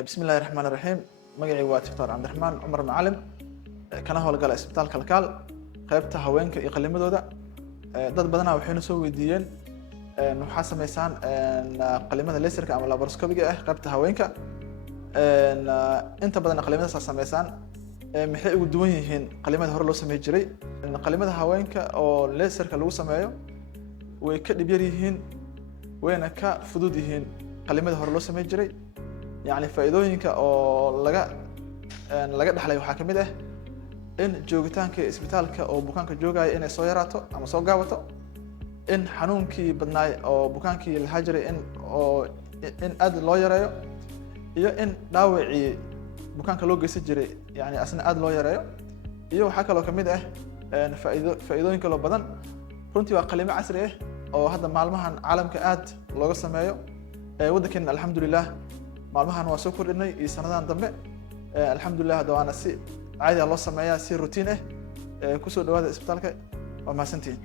بسم الله الرحمن الرحيم. magacaygu waa Dr. Cabdiraxmaan Cumar Macalin kana howlgala isbitaalka Kalkaal qaybta haweenka iyo qalimadooda. Dad badan waxay noo soo weydiiyeen waxa sameeysan qalimada laserka ama laparoscopiga ah qaybta haweenka. inta badan qalimadaas sameeysan maxay ugu duwan yihiin qalimada hore loo sameey jiray. qalimada haweenka oo laserka lagu sameeyo way ka dhib yar yihiin wayna ka fudud yihiin qalimada hore loo sameey jiray. يعني فائدooyinka oo laga dhaxlay waxa kamid ah in joogitaanka isbitaalka oo bukaanka joogay inay soo yaraato ama soo gaabato, in xanuunkii badnaay oo bukaankii la hajiray in aad loo yareeyo, iyo in dhaawacii bukaanka loo geysan jiray yani asna aad loo yareeyo, iyo waxa kale oo kamid ah faa'iidooyinka loo badan. runtii waa qalimo casri ah oo hadda maalmahan caalamka aad looga sameeyo waddankeena alxamdulillah. maalmahan waa soo kordhinay iyo sanadahan dambe alxamdulillah dawaana si caadi ah loo sameeyaa si routine ah ku soo dhawaada isbitaalka waa mahadsantiin.